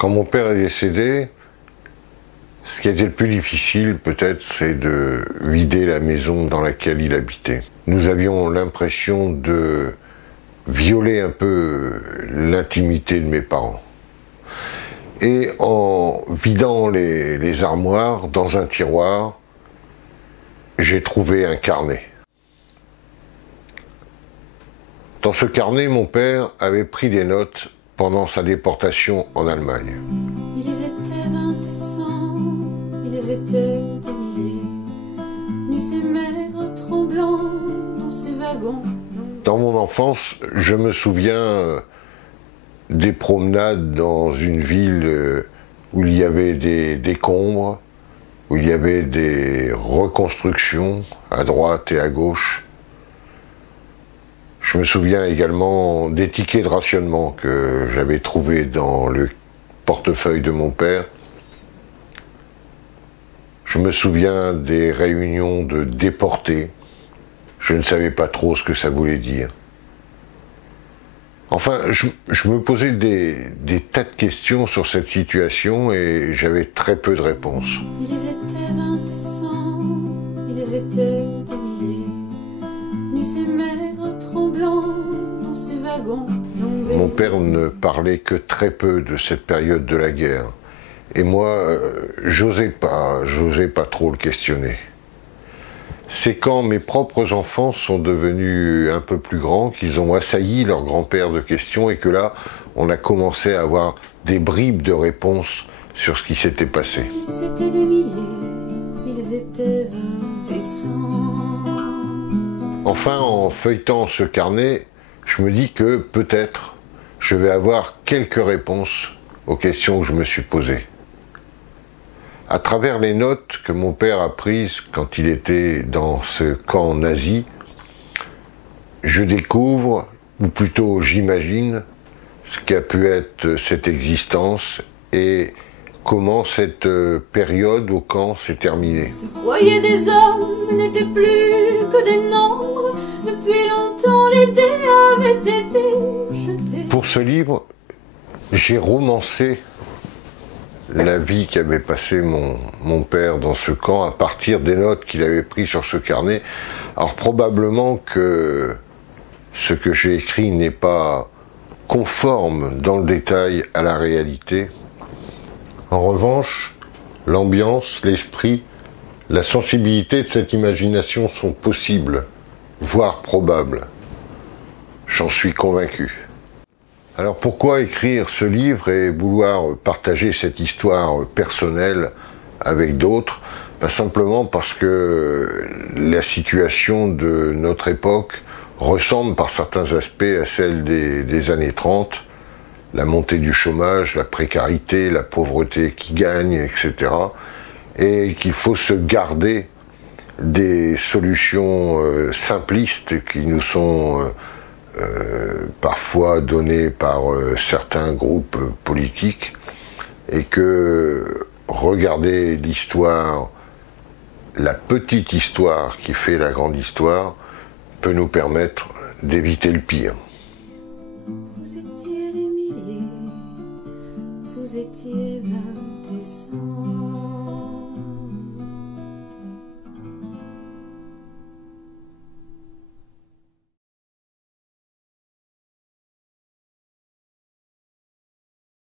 Quand mon père est décédé, ce qui a été le plus difficile, peut-être, c'est de vider la maison dans laquelle il habitait. Nous avions l'impression de violer un peu l'intimité de mes parents. Et en vidant les armoires, dans un tiroir, j'ai trouvé un carnet. Dans ce carnet, mon père avait pris des notes pendant sa déportation en Allemagne. Ils étaient 20 décembre, ils étaient des milliers, nus et maigres, tremblants dans ces wagons. Dans mon enfance, je me souviens des promenades dans une ville où il y avait des décombres, où il y avait des reconstructions à droite et à gauche. Je me souviens également des tickets de rationnement que j'avais trouvés dans le portefeuille de mon père. Je me souviens des réunions de déportés. Je ne savais pas trop ce que ça voulait dire. Enfin, je me posais des tas de questions sur cette situation et j'avais très peu de réponses. Ils étaient 20 décembre, ils étaient des milliers, nus et maigres, tremblants dans ces wagons. Mon père ne parlait que très peu de cette période de la guerre. Et moi, j'osais pas trop le questionner. C'est quand mes propres enfants sont devenus un peu plus grands qu'ils ont assailli leur grand-père de questions et que là, on a commencé à avoir des bribes de réponses sur ce qui s'était passé. Ils étaient des milliers, ils étaient 20 décembre. Enfin, en feuilletant ce carnet, je me dis que peut-être je vais avoir quelques réponses aux questions que je me suis posées. À travers les notes que mon père a prises quand il était dans ce camp nazi, je découvre, ou plutôt j'imagine, ce qu'a pu être cette existence et comment cette période au camp s'est terminée. Se croyaient des hommes n'étaient plus que des nombres. Depuis longtemps les dés avaient été jetés. Pour ce livre, j'ai romancé la vie qu'avait passé mon père dans ce camp à partir des notes qu'il avait prises sur ce carnet. Alors probablement que ce que j'ai écrit n'est pas conforme dans le détail à la réalité. En revanche, l'ambiance, l'esprit, la sensibilité de cette imagination sont possibles, voire probables. J'en suis convaincu. Alors pourquoi écrire ce livre et vouloir partager cette histoire personnelle avec d'autres? Simplement parce que la situation de notre époque ressemble par certains aspects à celle des années 30, la montée du chômage, la précarité, la pauvreté qui gagne, etc. Et qu'il faut se garder des solutions simplistes qui nous sont parfois données par certains groupes politiques, et que regarder l'histoire, la petite histoire qui fait la grande histoire, peut nous permettre d'éviter le pire.